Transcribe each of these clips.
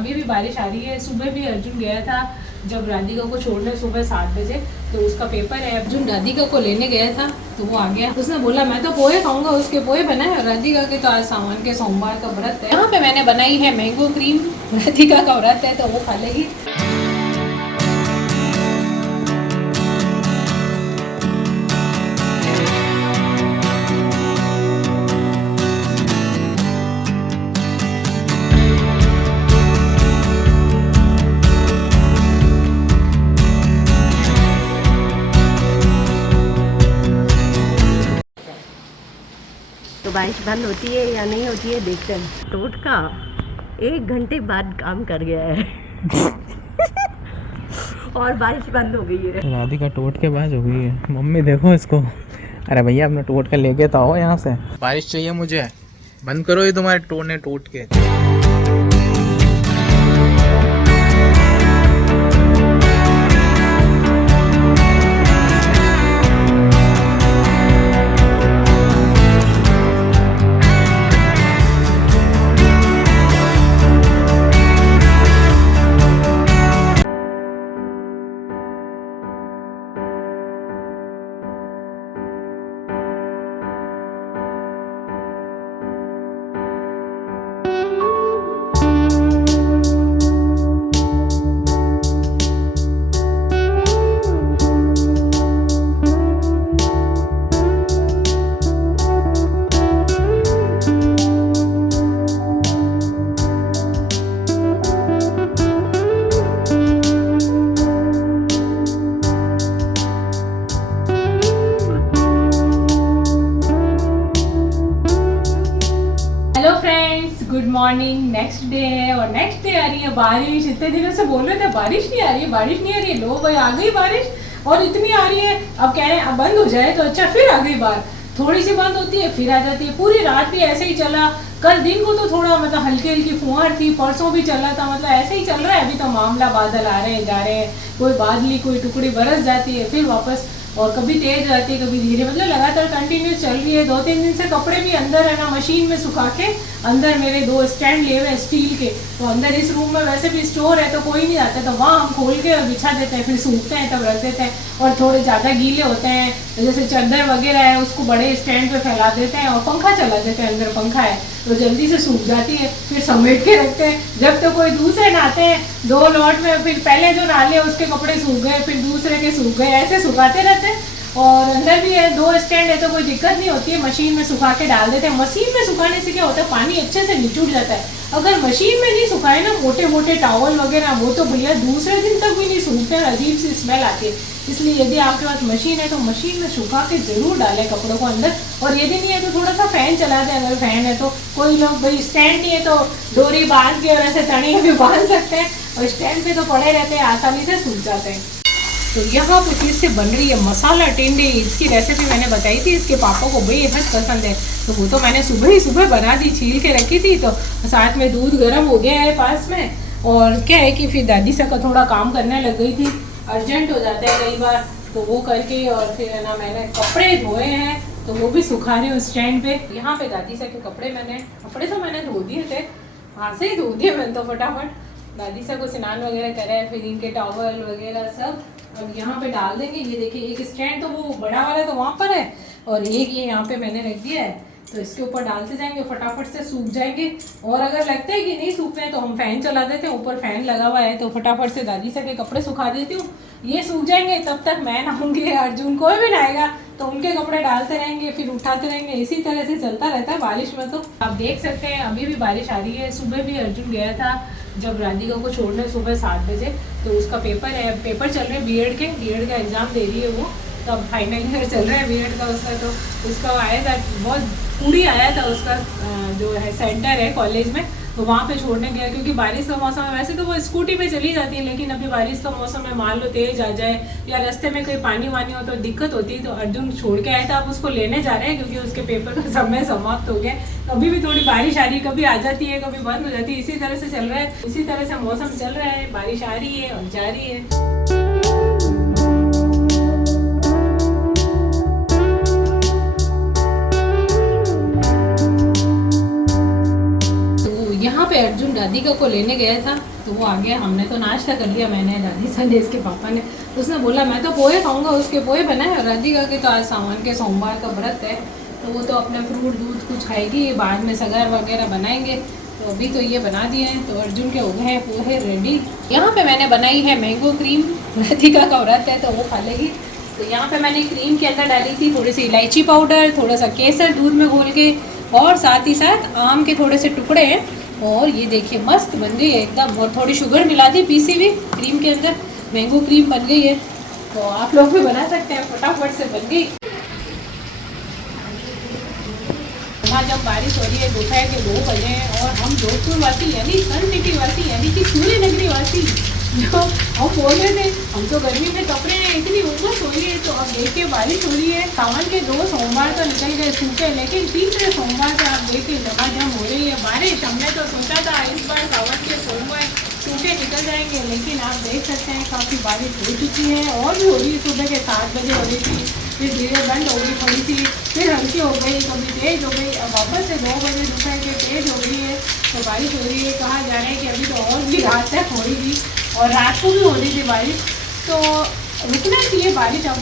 अभी भी बारिश आ रही है। सुबह भी अर्जुन गया था जब राधिका को छोड़ने सुबह 7 बजे, तो उसका पेपर है। अर्जुन राधिका को लेने गया था तो वो आ गया। उसने बोला मैं तो पोहे खाऊंगा, उसके पोहे बनाए। और राधिका के तो आज सामान के सोमवार का व्रत है। यहाँ पे मैंने बनाई है मैंगो क्रीम, राधिका का व्रत है तो वो खा लेगी। तो बारिश बंद होती है या नहीं होती है देखते हैं। टोटका 1 घंटे बाद काम कर गया है और बारिश बंद हो गई है। राधिका टोटकेबाज हो गई है। मम्मी देखो इसको। अरे भैया अपना टोटका लेके तो आओ यहाँ से। बारिश चाहिए मुझे, बंद करो ये तुम्हारे टोने टोट के। Good morning. नेक्स्ट डे है और नेक्स्ट डे आ रही है बारिश। इतने दिनों से बोल रहे थे बारिश नहीं आ रही है, बारिश नहीं आ रही है। लो भाई आ गई बारिश और इतनी आ रही है। अब कह रहे हैं अब बंद हो जाए तो अच्छा, फिर आ गई बार। थोड़ी सी बंद होती है फिर आ जाती है। पूरी रात भी ऐसे ही चला। कल दिन को तो थोड़ा मतलब हल्की हल्की फुहार थी, परसों भी चला था। मतलब ऐसे ही चल रहा है। अभी तो मामला बादल आ रहे हैं जा रहे हैं, कोई बादली कोई टुकड़ी बरस जाती है फिर वापस, और कभी तेज रहती है कभी धीरे। मतलब लगातार कंटिन्यूस चल रही है। 2-3 दिन से कपड़े भी अंदर है ना मशीन में सुखा के, अंदर मेरे 2 स्टैंड लिए हुए हैं स्टील के। तो अंदर इस रूम में वैसे भी स्टोर है तो कोई नहीं आता, तो वहाँ हम खोल के बिछा देते हैं, फिर सूखते हैं तब रख देते हैं। और थोड़े ज़्यादा गीले होते हैं जैसे चादर वगैरह है उसको बड़े स्टैंड पे फैला देते हैं और पंखा चला देते हैं। अंदर पंखा है तो जल्दी से सूख जाती है, फिर समेट के रखते हैं। जब तो कोई दूसरे नहाते हैं 2 लॉट में, फिर पहले जो नहा लिया उसके कपड़े सूख गए, फिर दूसरे के सूख गए, ऐसे सुखाते रहते हैं। और अंदर भी है 2 स्टैंड है तो कोई दिक्कत नहीं होती है। मशीन में सुखा के डाल देते हैं। मशीन में सुखाने से क्या होता है पानी अच्छे से निचुड़ जाता है। अगर मशीन में नहीं सुखाए ना मोटे मोटे टॉवल वगैरह, वो तो भैया दूसरे दिन तक भी नहीं सूखते हैं, अजीब सी स्मेल आती है। इसलिए यदि आपके पास मशीन है तो मशीन में सुखा के जरूर डालें कपड़ों को अंदर। और यदि नहीं है तो थोड़ा सा फैन चला दें। अगर फैन है तो कोई लोग भाई स्टैंड नहीं है तो डोरी बांध के और ऐसे तनी भी बांध सकते हैं, और स्टैंड पे तो पड़े रहते हैं, आसानी से सूख जाते हैं। तो यहाँ पे चीज़ से बन रही है मसाला टेंडे। इसकी रेसिपी मैंने बताई थी, इसके पापा को बेहद पसंद है तो वो तो मैंने सुबह ही सुबह बना दी, छील के रखी थी। तो साथ में दूध गर्म हो गया है पास में। और क्या है कि फिर दादी सा का थोड़ा काम करने लग गई थी, अर्जेंट हो जाता है कई बार, तो वो करके और फिर है ना मैंने कपड़े धोए हैं तो वो भी सुखा रही हूँ स्टैंड पे। यहाँ पे दादी सा के कपड़े तो मैंने धो दिए थे, हाथ से ही धो दिए मैंने तो फटाफट। दादी सा को स्नान वगैरह करा है, फिर इनके टॉवल वगैरह सब अब यहाँ पे डाल देंगे। ये देखिए एक स्टैंड तो वो बड़ा वाला तो वहाँ पर है और एक ये यहाँ पे मैंने रख दिया है, तो इसके ऊपर डालते जाएंगे, फटाफट से सूख जाएंगे। और अगर लगता है कि नहीं सूख रहे हैं तो हम फैन चला देते हैं, ऊपर फैन लगा हुआ है तो फटाफट से दादी से के कपड़े सुखा देती हूँ। ये सूख जाएंगे तब तक मैं नहाऊंगी, अर्जुन कोई भी नहाएगा तो उनके कपड़े डालते रहेंगे फिर उठाते रहेंगे। इसी तरह से चलता रहता है बारिश में। तो आप देख सकते हैं अभी भी बारिश आ रही है। सुबह भी अर्जुन गया था जब राधिका को छोड़ने सुबह 7 बजे, तो उसका पेपर है, पेपर चल रहे हैं बीएड का एग्ज़ाम दे रही है वो। तो अब फाइनल ईयर चल रहा है बीएड का उसका। तो उसका आया था बहुत पूरी आया था उसका जो है सेंटर है कॉलेज में, तो वहाँ पे छोड़ने गया। क्योंकि बारिश का मौसम है, वैसे तो वो स्कूटी पे चली जाती है लेकिन अभी बारिश का मौसम है, मान लो तेज आ जाए या रास्ते में कोई पानी वानी हो तो दिक्कत होती है। तो अर्जुन छोड़ के आया था, अब उसको लेने जा रहे हैं क्योंकि उसके पेपर का समय समाप्त हो गया। अभी भी थोड़ी बारिश आ रही है, कभी आ जाती है कभी बंद हो जाती है, इसी तरह से चल रहा है। इसी तरह से मौसम चल रहा है, बारिश आ रही है और जा रही है। यहाँ पे अर्जुन राधिका को लेने गया था, तो वो आ गया। हमने तो नाश्ता कर लिया, मैंने, दादी संदेश के पापा ने। उसने बोला मैं तो पोहे खाऊंगा, उसके पोहे बनाए। और राधिका के तो आज सावन के सोमवार का व्रत है, तो वो तो अपने फ्रूट दूध कुछ खाएगी, बाद में सगर वगैरह बनाएंगे। तो अभी तो ये बना दिए हैं, तो अर्जुन के हो गए हैं पोहे रेडी। यहाँ पे मैंने बनाई है मैंगो क्रीम, राधिका का व्रत है तो वो खा लेगी। तो यहाँ पे मैंने क्रीम के अंदर डाली थी थोड़ी सी इलायची पाउडर, थोड़ा सा केसर दूध में घोल के, और साथ ही साथ आम के थोड़े से टुकड़े हैं। और ये देखिए मस्त बन गई है एकदम। और थोड़ी शुगर मिला दी पीसी हुई क्रीम के अंदर, मैंगो क्रीम बन गई है। तो आप लोग भी बना सकते हैं, फटाफट से बन गई। वहाँ जब बारिश हो रही है दोपहर के 2 बजे, और हम जोधपुर वासी यानी सन सिटी वासी यानी कि सूर्य नगरी वासी जो हम बोल रहे थे हम तो गर्मी में कपड़े हैं, इतनी उमस हो रही है। तो अब देखिए बारिश हो रही है। सावन के 2 सोमवार तो निकल गए सूखे, लेकिन तीसरे सोमवार से आप देखिए झमाझम हो रही है बारिश। हमने तो सोचा था इस बार सावन के सोमवार सूखे निकल जाएंगे, लेकिन आप देख सकते हैं काफ़ी बारिश हो चुकी है, और भी हो रही है। सुबह के 7 बजे हो रही थी, फिर धीरे बंद हो गई थोड़ी सी, फिर हल्की हो गई, कभी तेज़ हो गई, अब वापस से 2 बजे दोपहर के तेज़ हो गई है। तो बारिश हो रही है। कहा जा रहा है कि अभी तो और भी रात तक हो रही थी, और रात को भी हो रही थी बारिश। तो रुकना चाहिए बारिश। अब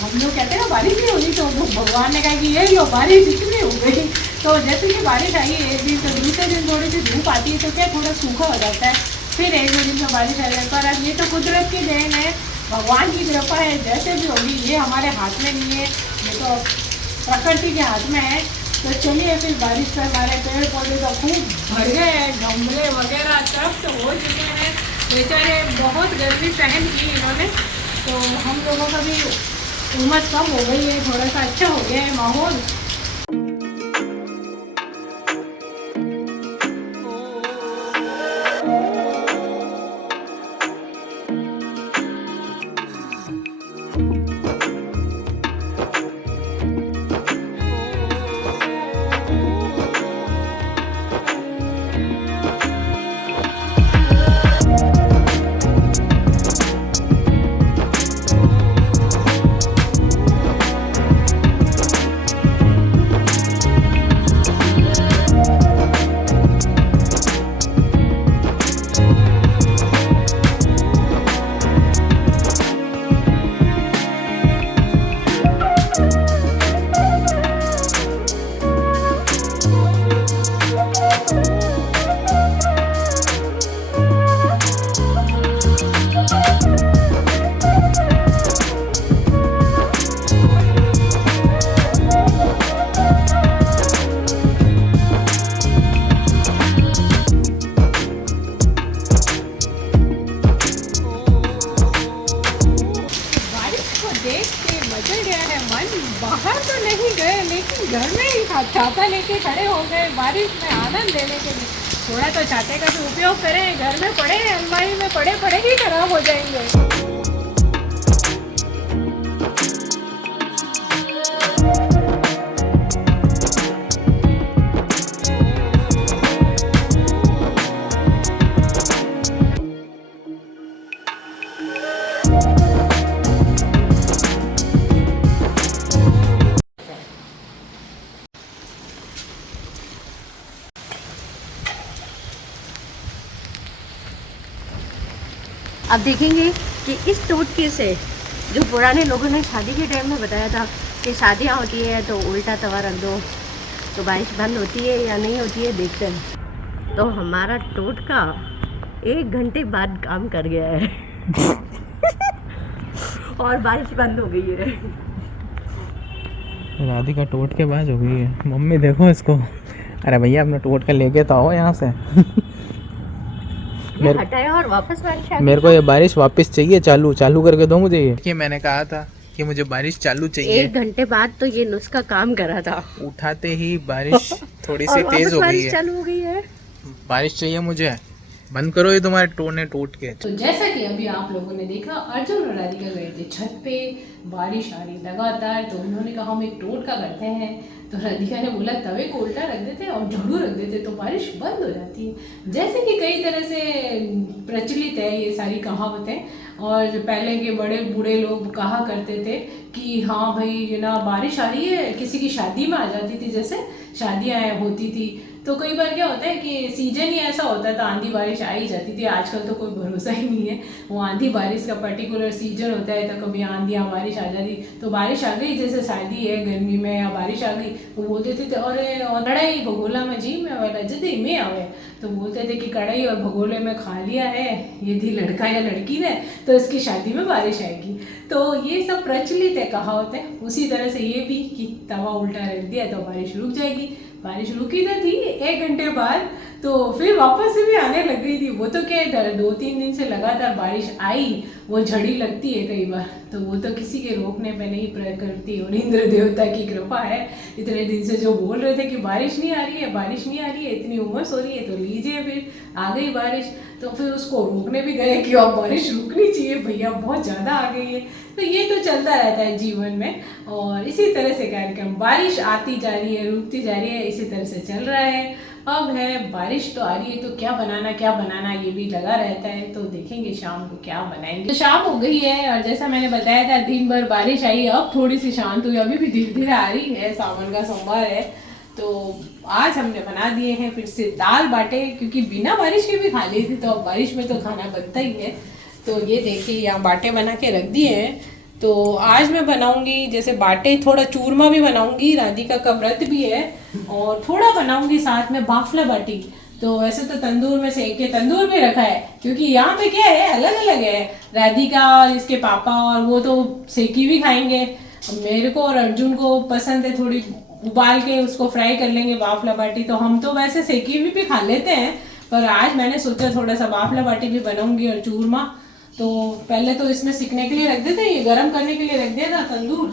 हम लोग कहते हैं ना बारिश नहीं हो रही, तो भगवान ने कहा कि ये लो बारिश इतनी हो गई। तो जैसे कि बारिश आई है एक दिन, तो दूसरे दिन थोड़ी सी धूप आती है, तो क्या थोड़ा सूखा हो जाता है, फिर 1-2 दिन में बारिश आ जाती है। पर अब ये तो कुदरत की देन है, भगवान की कृपा है, जैसे भी होगी। ये हमारे हाथ में नहीं है, ये तो प्रकृति के हाथ में है। तो चलिए फिर बारिश से हमारे पेड़ पौधे तो खूब भर गए हैं, गमले वगैरह सब तो हो चुके हैं। बेचारे बहुत गर्मी सहन की इन्होंने, तो हम लोगों का भी उमस कम हो गई है, थोड़ा सा अच्छा हो गया है माहौल। बाहर तो नहीं गए, लेकिन घर में ही छाता लेके खड़े हो गए बारिश में आनंद लेने के लिए। थोड़ा तो छाते का भी उपयोग करें, घर में पड़े अलमारी में पड़े ही खराब हो जाएंगे। अब देखेंगे कि इस टोटके से जो पुराने लोगों ने शादी के टाइम में बताया था कि शादियाँ होती है तो उल्टा तवा रख दो, तो बारिश बंद होती है या नहीं होती है, देखते हैं। तो हमारा टोटका 1 घंटे बाद काम कर गया है और बारिश बंद हो गई है। राधिका टोटके बाज हो गई है। मम्मी देखो इसको, अरे भैया अपना टोटका लेके तो आओ यहाँ से। हटाया और वापस बारिश आ गई। मेरे को ये बारिश वापस चाहिए, चालू करके दो मुझे ये। मैंने कहा था कि मुझे बारिश चालू चाहिए। 1 घंटे बाद तो ये नुस्खा काम करा था। उठाते ही बारिश थोड़ी सी तेज हो गई है, चालू हो गई है। बारिश चाहिए मुझे, बंद करो ये तुम्हारे टोने टूट के। तो जैसा कि अभी आप लोगों ने देखा, अर्जुन और राधिका गए थे छत पे, बारिश आ रही लगातार। तो उन्होंने कहा हम एक टोटका करते हैं। तो राधिका ने बोला तवे को उल्टा रख देते और झाड़ू रख देते तो बारिश बंद हो जाती है। जैसे कि कई तरह से प्रचलित है ये सारी कहावतें, और पहले के बड़े बूढ़े लोग कहा करते थे कि हाँ भाई ना बारिश आ रही है, किसी की शादी में आ जाती थी, जैसे शादियाँ होती थी तो कई बार क्या होता है कि सीजन ही ऐसा होता है तो आंधी बारिश आ ही जाती थी। आजकल तो कोई भरोसा ही नहीं है, वो आंधी बारिश का पर्टिकुलर सीजन होता है तो कभी आंधी या बारिश आ जाती। तो बारिश आ गई, जैसे सर्दी है गर्मी में या बारिश आ गई, वो बोलते थे अरे और कढ़ाई भगोला में जी में वाला जदे में आवे, तो बोलते थे कि कढ़ाई और भगोले में खा लिया है यदि लड़का या लड़की ने तो इसकी शादी में बारिश आएगी। तो ये सब प्रचलित है, कहावत है। उसी तरह से ये भी कि तवा उल्टा रख दिया तो बारिश रुक जाएगी। बारिश रुकी तो थी 1 घंटे बाद, तो फिर वापस से भी आने लग गई थी। वो तो क्या है, 2-3 दिन से लगातार बारिश आई, वो झड़ी लगती है कई बार, तो वो तो किसी के रोकने पे नहीं, प्रकृति और इंद्र देवता की कृपा है। इतने दिन से जो बोल रहे थे कि बारिश नहीं आ रही है, बारिश नहीं आ रही है, इतनी उमस हो रही है, तो लीजिए फिर आ गई बारिश। तो फिर उसको रोकने भी गए कि अब बारिश रुकनी चाहिए भैया, बहुत ज़्यादा आ गई है। तो ये तो चलता रहता है जीवन में, और इसी तरह से कार्यक्रम, बारिश आती जा रही है रुकती जा रही है, इसी तरह से चल रहा है। अब है बारिश तो आ रही है तो क्या बनाना ये भी लगा रहता है। तो देखेंगे शाम को क्या बनाएंगे। तो शाम हो गई है और जैसा मैंने बताया था दिन भर बारिश आई, अब थोड़ी सी शांत हुई, अभी भी धीरे धीरे आ रही है। सावन का सोमवार है तो आज हमने बना दिए हैं फिर से दाल बाटे, क्योंकि बिना बारिश के भी खा ली थी तो अब बारिश में तो खाना बनता ही है। तो ये देखिए यहाँ बाटे बना के रख दिए हैं। तो आज मैं बनाऊंगी जैसे बाटे, थोड़ा चूरमा भी बनाऊंगी, राधिका का व्रत भी है, और थोड़ा बनाऊंगी साथ में बाफला बाटी। तो वैसे तो तंदूर में सेक के तंदूर में रखा है, क्योंकि यहाँ पे क्या है अलग अलग है, राधिका और इसके पापा और वो तो सेकी भी खाएंगे, मेरे को और अर्जुन को पसंद है थोड़ी उबाल के उसको फ्राई कर लेंगे बाफला बाटी। तो हम तो वैसे सेकी भी खा लेते हैं, पर आज मैंने सोचा थोड़ा सा बाफला बाटी भी बनाऊंगी और चूरमा। तो पहले तो इसमें सिकने के लिए रख देते हैं, ये गर्म करने के लिए रख दिया था तंदूर,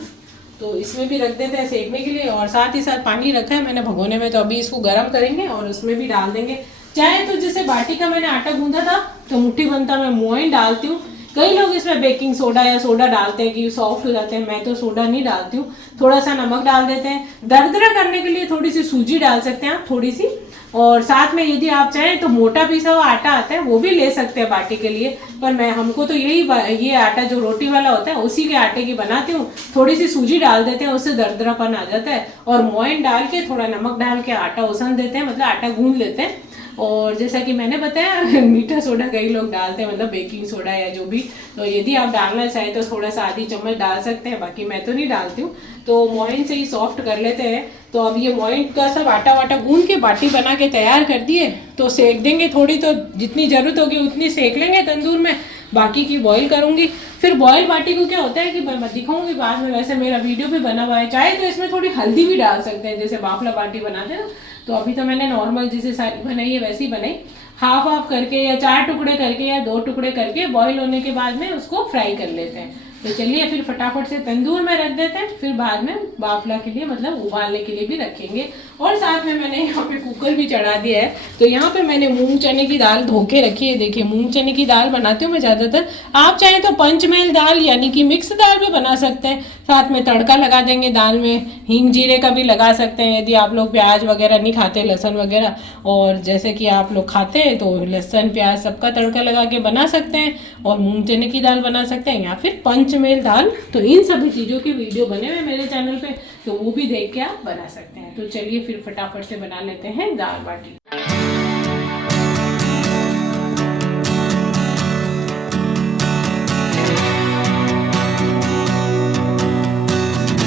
तो इसमें भी रख देते हैं सेकने के लिए, और साथ ही साथ पानी रखा है मैंने भगोने में, तो अभी इसको गर्म करेंगे और उसमें भी डाल देंगे। चाहे तो जैसे बाटी का मैंने आटा गूंदा था तो मुट्ठी बनता मैं मोइन डालती हूँ, कई लोग इसमें बेकिंग सोडा या सोडा डालते हैं कि सॉफ्ट हो जाते हैं, मैं तो सोडा नहीं डालती हूँ, थोड़ा सा नमक डाल देते हैं। दरदरा करने के लिए थोड़ी सी सूजी डाल सकते हैं आप, थोड़ी सी, और साथ में यदि आप चाहें तो मोटा पिसा हुआ आटा आता है वो भी ले सकते हैं बाटी के लिए, पर मैं हमको तो ये आटा जो रोटी वाला होता है उसी के आटे की बनाती हूँ। थोड़ी सी सूजी डाल देते हैं, उससे दरदरापन आ जाता है, और मोइन डाल के थोड़ा नमक डाल के आटा उसन देते हैं, मतलब आटा गूंद लेते हैं। और जैसा कि मैंने बताया मीठा सोडा कई लोग डालते हैं, मतलब बेकिंग सोडा या जो भी, तो यदि आप डालना चाहें तो थोड़ा सा आधी चम्मच डाल सकते हैं, बाकी मैं तो नहीं डालती हूँ। तो मोइन से ही सॉफ्ट कर लेते हैं। तो अब ये मोइन का सब आटा वाटा गूंद के बाटी बना के तैयार कर दिए, तो सेक देंगे, थोड़ी तो जितनी ज़रूरत होगी उतनी सेक लेंगे तंदूर में, बाकी की बॉईल करूँगी। फिर बॉयल बाटी को क्या होता है कि मैं दिखाऊंगी बाद में, वैसे मेरा वीडियो भी बना हुआ है, चाहे तो इसमें थोड़ी हल्दी भी डाल सकते हैं जैसे बाफला बाटी बनाते हैं ना। तो अभी तो मैंने नॉर्मल जैसे सारी बनाई है वैसी बनाई, हाफ हाफ करके या 4 टुकड़े करके या 2 टुकड़े करके बॉईल होने के बाद में उसको फ्राई कर लेते हैं। तो चलिए फिर फटाफट से तंदूर में रख देते हैं, फिर बाद में बाफला के लिए मतलब उबालने के लिए भी रखेंगे। और साथ में मैंने यहाँ पे कुकर भी चढ़ा दिया है। तो यहाँ पे मैंने मूंग चने की दाल धो के रखी है, देखिए मूंग चने की दाल बनाती हूँ मैं ज़्यादातर, आप चाहें तो पंचमेल दाल यानी कि मिक्स दाल भी बना सकते हैं। साथ में तड़का लगा देंगे दाल में, हींग जीरे का भी लगा सकते हैं यदि आप लोग प्याज वगैरह नहीं खाते, लहसुन वगैरह, और जैसे कि आप लोग खाते हैं तो लहसुन प्याज सबका तड़का लगा के बना सकते हैं, और मूंग चने की दाल बना सकते हैं या फिर पंचमेल दाल। तो इन सभी चीज़ों के वीडियो बने हुए मेरे चैनल पे, तो वो भी देख के आप बना सकते हैं। तो चलिए फिर फटाफट से बना लेते हैं दाल बाटी।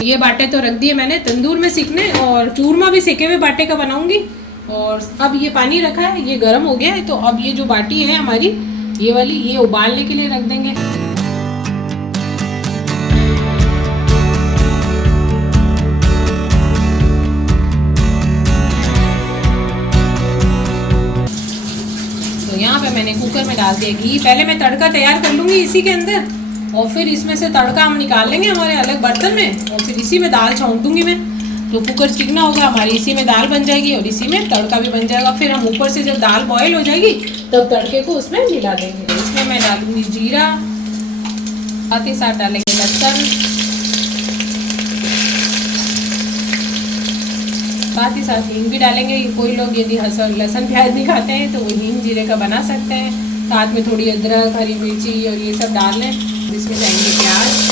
ये बाटे तो रख दिए मैंने तंदूर में सीखने, और चूरमा भी सेके हुए बाटे का बनाऊंगी। और अब ये पानी रखा है, ये गर्म हो गया है, तो अब ये जो बाटी है हमारी ये वाली, ये उबालने के लिए रख देंगे। तो यहाँ पे मैंने कुकर में डाल दिया घी, पहले मैं तड़का तैयार कर लूँगी इसी के अंदर, और फिर इसमें से तड़का हम निकाल लेंगे हमारे अलग बर्तन में, और फिर इसी में दाल छौंक दूंगी मैं। तो कुकर चिकना होगा हमारी, इसी में दाल बन जाएगी और इसी में तड़का भी बन जाएगा। फिर हम ऊपर से जब दाल बॉयल हो जाएगी तब तड़के को उसमें मिला देंगे। तो इसमें मैं डालूंगी जीरा, साथ ही साथ डालेंगे लहसुन, साथ ही साथ हींग भी डालेंगे। कोई लोग यदि लहसुन प्याज नहीं खाते हैं तो वो हींग जीरे का बना सकते हैं। साथ में थोड़ी अदरक, हरी मिर्ची और ये सब डाल लें। इसमें जाएंगे प्याज,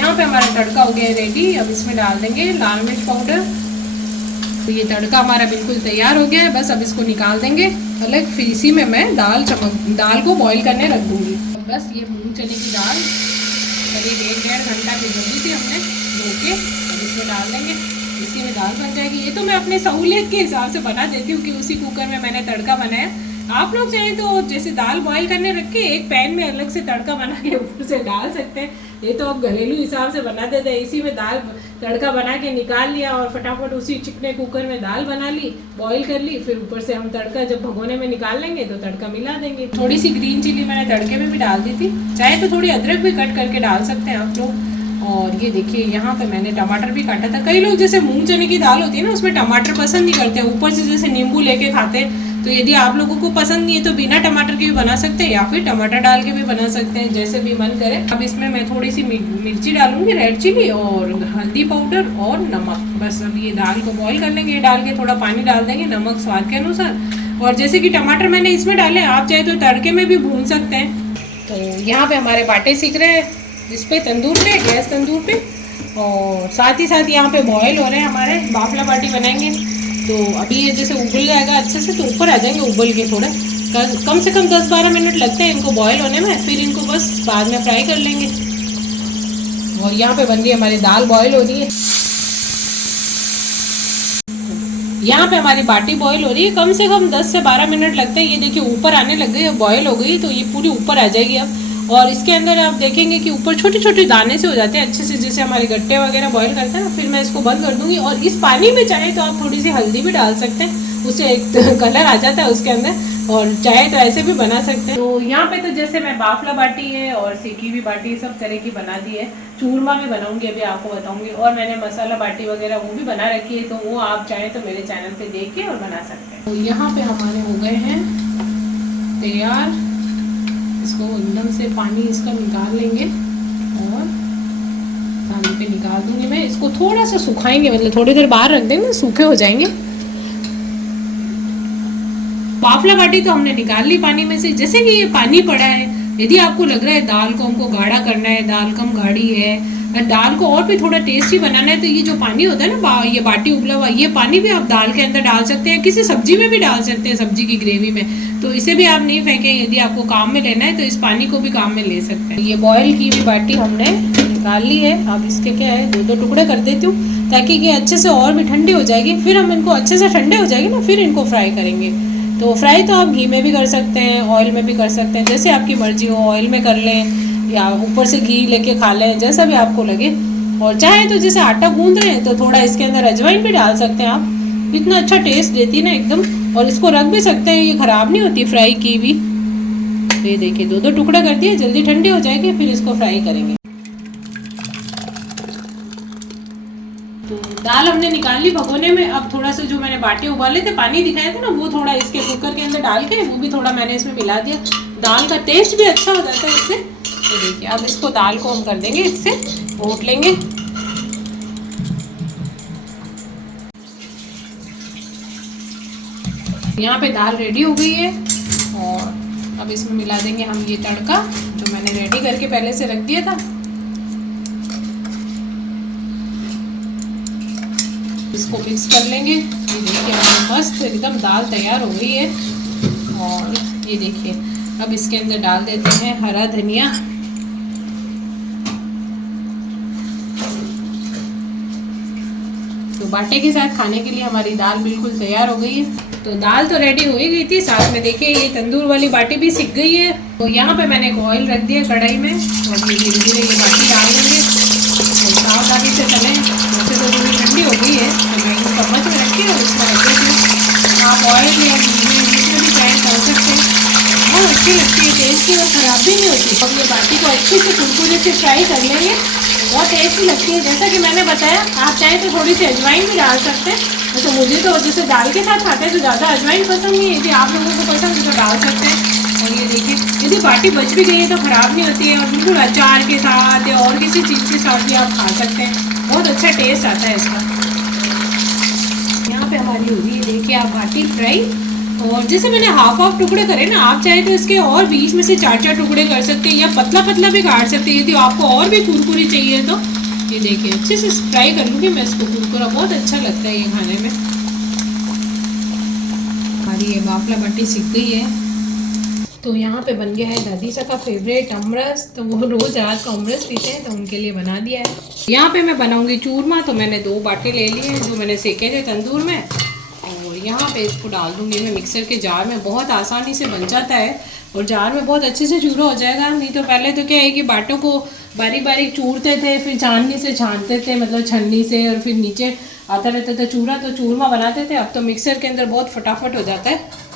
यहाँ पे हमारा तड़का हो गया है रेडी। अब इसमें डाल देंगे लाल मिर्च पाउडर। तो ये तड़का हमारा बिल्कुल तैयार हो गया है, बस अब इसको निकाल देंगे अलग। फिर इसी में मैं दाल को बॉईल करने रख दूँगी। बस ये मूंग चने की दाल करीब 1-1.5 घंटा भिगो दी थी हमने धो के, अब इसमें डाल देंगे। इसी में दाल बन जाएगी। ये तो मैं अपने सहूलियत के हिसाब से बना देती हूँ कि उसी कुकर में मैंने तड़का बनाया। आप लोग चाहें तो जैसे दाल बॉईल करने रख के एक पैन में अलग से तड़का बना के ऊपर से डाल सकते हैं। ये तो अब घरेलू हिसाब से बना देते हैं। इसी में दाल तड़का बना के निकाल लिया और फटाफट उसी चिकने कुकर में दाल बना ली, बॉईल कर ली। फिर ऊपर से हम तड़का जब भगोने में निकाल लेंगे तो तड़का मिला देंगे। थोड़ी सी ग्रीन चिली मैंने तड़के में भी डाल दी थी, चाहे तो थोड़ी अदरक भी कट करके डाल सकते हैं आप लोग। और ये देखिए यहाँ पे मैंने टमाटर भी काटा था। कई लोग जैसे मूंग चने की दाल होती है ना, उसमें टमाटर पसंद नहीं करते, ऊपर से जैसे नींबू लेके खाते हैं। तो यदि आप लोगों को पसंद नहीं है तो बिना टमाटर के भी बना सकते हैं या फिर टमाटर डाल के भी बना सकते हैं, जैसे भी मन करे। अब इसमें मैं थोड़ी सी मिर्ची डालूंगी, रेड चिली और हल्दी पाउडर और नमक। बस अब ये दाल को बॉईल कर लेंगे, डाल के थोड़ा पानी डाल देंगे नमक स्वाद के अनुसार। और जैसे कि टमाटर मैंने इसमें डाले, आप चाहे तो तड़के में भी भून सकते हैं। तो यहाँ पे हमारे बाटे सीख रहे हैं इस पे तंदूर पे, गैस तंदूर पे। और साथ ही साथ यहाँ पे बॉयल हो रहे हैं हमारे, बाफला बाटी बनाएंगे। तो अभी ये जैसे उबल जाएगा अच्छे से तो ऊपर आ जाएंगे उबल के थोड़ा। कम से कम 10-12 मिनट लगते हैं इनको बॉयल होने में, फिर इनको बस बाद में फ्राई कर लेंगे। और यहाँ पे बन रही है हमारी दाल, बॉयल हो रही है। यहाँ पे हमारी बाटी बॉयल हो रही है, कम से कम 10 से 12 मिनट लगते हैं। ये देखिए ऊपर आने लग गई, बॉयल हो गई तो ये पूरी ऊपर आ जाएगी अब। और इसके अंदर आप देखेंगे कि ऊपर छोटे छोटे दाने से हो जाते हैं अच्छे से, जैसे हमारे गट्टे वगैरह बॉईल करते हैं ना। फिर मैं इसको बंद कर दूंगी। और इस पानी में चाहे तो आप थोड़ी सी हल्दी भी डाल सकते हैं, उससे एक कलर आ जाता है उसके अंदर। और चाहे तो ऐसे भी बना सकते हैं। तो यहाँ पे तो जैसे मैं बाफला बाटी है और सेकी हुई बाटी सब तरह की बना दी है। चूरमा में बनाऊंगी, अभी आपको बताऊंगी। और मैंने मसाला बाटी वगैरह वो भी बना रखी है, तो वो आप चाहे तो मेरे चैनल पे देख के और बना सकते हैं। तो यहाँ पे हमारे हो गए हैं तैयार। इसको एकदम से पानी इसका निकाल लेंगे और थाली पे निकाल दूंगी मैं। इसको थोड़ा सा सुखाएंगे, मतलब थोड़ी देर बाहर रख देंगे, सूखे हो जाएंगे। बाफला बाटी तो हमने निकाल ली पानी में से। जैसे कि ये पानी पड़ा है, यदि आपको लग रहा है दाल को हमको गाढ़ा करना है, दाल कम गाढ़ी है, दाल को और भी थोड़ा टेस्टी बनाना है, तो ये जो पानी होता है ना, ये बाटी उबला हुआ, ये पानी भी आप दाल के अंदर डाल सकते हैं, किसी सब्जी में भी डाल सकते हैं, सब्जी की ग्रेवी में। तो इसे भी आप नहीं फेंकें। यदि आपको काम में लेना है तो इस पानी को भी काम में ले सकते हैं। ये बॉयल की हुई बाटी हमने निकाल ली है। अब इसके क्या है, 2-2 टुकड़े कर देती हूँ ताकि ये अच्छे से और भी ठंडी हो जाएगी। फिर हम इनको अच्छे से ठंडे हो जाएंगे ना, फिर इनको फ्राई करेंगे। तो फ्राई तो आप घी में भी कर सकते हैं, ऑयल में भी कर सकते हैं, जैसे आपकी मर्जी हो। ऑयल में कर लें या ऊपर से घी लेके खा लें, जैसा भी आपको लगे। और चाहे तो जैसे आटा गूंद रहे हैं तो थोड़ा इसके अंदर अजवाइन भी डाल सकते हैं आप, इतना अच्छा टेस्ट देती है ना एकदम। और इसको रख भी सकते हैं, ये ख़राब नहीं होती फ्राई की भी। तो ये देखिए 2-2 टुकड़ा कर दिए, जल्दी ठंडी हो जाएगी, फिर इसको फ्राई करेंगे। तो दाल हमने निकाल ली भगोने में। अब थोड़ा सा जो मैंने बाटी उबाले थे, पानी दिखाया था ना, वो थोड़ा इसके कुकर के अंदर डाल के वो भी थोड़ा मैंने इसमें मिला दिया। दाल का टेस्ट भी अच्छा हो जाता है इससे। तो देखिए अब इसको दाल को हम कर देंगे, इससे घोट लेंगे। यहाँ पे दाल रेडी हो गई है और अब इसमें मिला देंगे हम ये तड़का जो मैंने रेडी करके पहले से रख दिया था। इसको मिक्स कर लेंगे। ये देखिए हमारी मस्त एकदम दाल तैयार हो गई है। और ये देखिए अब इसके अंदर डाल देते हैं हरा धनिया। तो बाटे के साथ खाने के लिए हमारी दाल बिल्कुल तैयार हो गई है। तो दाल तो रेडी हो ही गई थी, साथ में देखिए ये तंदूर वाली बाटी भी सिक गई है। तो यहाँ पे मैंने एक ऑयल रख दिया कढ़ाई में और ये धीरे धीरे ये बाटी डाल देंगे। तो सावधानी से चलें, वैसे तो थोड़ी ठंडी हो गई है तो मैं इसको चम्मच में रखी और इसमें रख देती हूँ। आप ऑयल या इसमें भी चाहे कर सकते हैं, बहुत अच्छी लगती है, टेस्टी और ख़राब भी नहीं होती। अब ये बाटी को अच्छे से कुरकुरे से फ्राई कर लेंगे, बहुत टेस्टी लगती है। जैसा कि मैंने बताया, आप चाहे तो थोड़ी सी अजवाइन भी डाल सकते हैं। तो मुझे तो जैसे दाल के साथ खाते हैं तो ज़्यादा अजवाइन पसंद नहीं है, यदि आप लोगों को पसंद है तो डाल सकते हैं। और ये देखिए यदि बाटी बच भी गई है तो ख़राब नहीं होती है और बिल्कुल अचार के साथ या और किसी चीज़ के साथ भी आप खा सकते हैं, बहुत अच्छा टेस्ट आता है इसका। यहाँ पे हमारी हो गई है देखिए आप बाटी फ्राई। और जैसे मैंने हाफ टुकड़े करे ना, आप चाहे तो इसके और बीच में से 4-4 टुकड़े कर सकते हैं या पतला पतला भी काट सकते हैं यदि आपको और भी कुरकुरी चाहिए तो। ये देखिए अच्छे से फ्राई कर लूँगी मैं इसको, कुरकुरा बहुत अच्छा लगता है ये खाने में। हमारी ये बाफला बाटी सीख गई है। तो यहाँ पे बन गया है दादी सा का फेवरेट अमरस। तो वो रोज़ रात का अमरस पीते हैं तो उनके लिए बना दिया है। यहाँ पे मैं बनाऊँगी चूरमा। तो मैंने 2 बाटे ले लिए हैं जो मैंने सेके थे तंदूर में, और यहाँ पे इसको डाल दूँगी मैं मिक्सर के जार में। बहुत आसानी से बन जाता है और जार में बहुत अच्छे से चूरा हो जाएगा। नहीं तो पहले तो क्या है कि बाटों को बारीक बारीक चूरते थे, फिर छाननी से छानते थे, मतलब छन्नी से, और फिर नीचे आता रहता था चूरा, तो चूरमा बनाते थे। अब तो मिक्सर के अंदर बहुत फटाफट हो जाता है।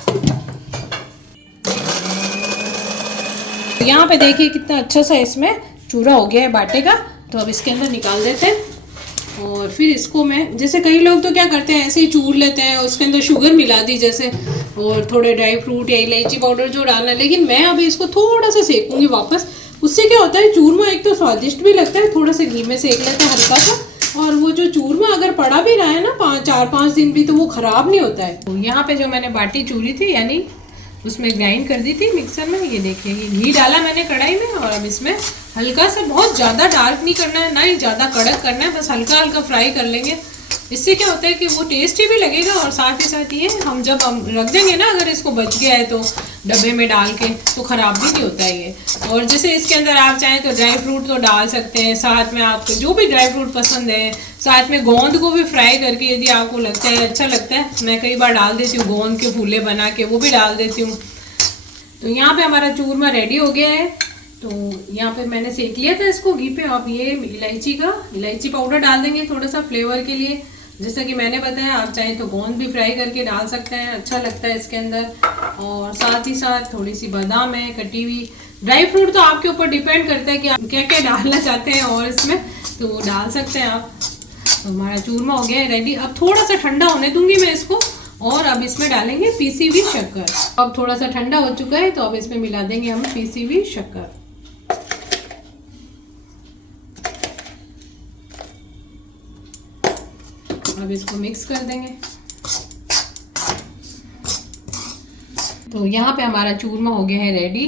यहाँ पे देखिए कितना अच्छा सा इसमें चूरा हो गया है बाटे का। तो अब इसके अंदर निकाल देते हैं और फिर इसको मैं, जैसे कई लोग तो क्या करते हैं ऐसे ही चूर लेते हैं, उसके अंदर शुगर मिला दी जैसे, और थोड़े ड्राई फ्रूट या इलायची पाउडर जो डालना है। लेकिन मैं अभी इसको थोड़ा सा सेकूंगी वापस। उससे क्या होता है चूरमा एक तो स्वादिष्ट भी लगता है, थोड़ा सा घी में सेक लेते हैं हल्का सा, और वो जो चूरमा अगर पड़ा भी रहा है ना 4-5 दिन भी, तो वो ख़राब नहीं होता है। तो यहाँ पे जो मैंने बाटी चूरी थी यानी उसमें ग्राइंड कर दी थी मिक्सर में। ये देखिए ये घी डाला मैंने कढ़ाई में, और अब इसमें हल्का सा, बहुत ज़्यादा डार्क नहीं करना है ना ही ज़्यादा कड़क करना है, बस हल्का हल्का फ्राई कर लेंगे। इससे क्या होता है कि वो टेस्टी भी लगेगा, और साथ ही साथ ये हम जब हम रख देंगे ना, अगर इसको बच गया है तो डब्बे में डाल के, तो ख़राब भी नहीं होता है ये। और जैसे इसके अंदर आप चाहें तो ड्राई फ्रूट तो डाल सकते हैं, साथ में आपको जो भी ड्राई फ्रूट पसंद है, साथ में गोंद को भी फ्राई करके यदि आपको लगता है अच्छा लगता है, मैं कई बार डाल देती हूँ गोंद के फूले बना के, वो भी डाल देती हूँ। तो यहाँ पे हमारा चूरमा रेडी हो गया है। तो यहाँ पे मैंने सेक लिया था इसको घी पे। अब ये इलायची पाउडर डाल देंगे थोड़ा सा फ्लेवर के लिए, जैसा कि मैंने बताया। आप चाहें तो गोंद भी फ्राई करके डाल सकते हैं, अच्छा लगता है इसके अंदर। और साथ ही साथ थोड़ी सी बादाम है कटी हुई। ड्राई फ्रूट तो आपके ऊपर डिपेंड करता है कि आप क्या क्या डालना चाहते हैं, और इसमें तो वो डाल सकते हैं आप। तो हमारा चूरमा हो गया है रेडी। अब थोड़ा सा ठंडा होने दूंगी मैं इसको, और अब इसमें डालेंगे पीसी हुई शक्कर। अब थोड़ा सा ठंडा हो चुका है, तो अब इसमें मिला देंगे हम पीसी हुई शक्कर। अब इसको मिक्स कर देंगे। तो यहाँ पे हमारा चूरमा हो गया है रेडी।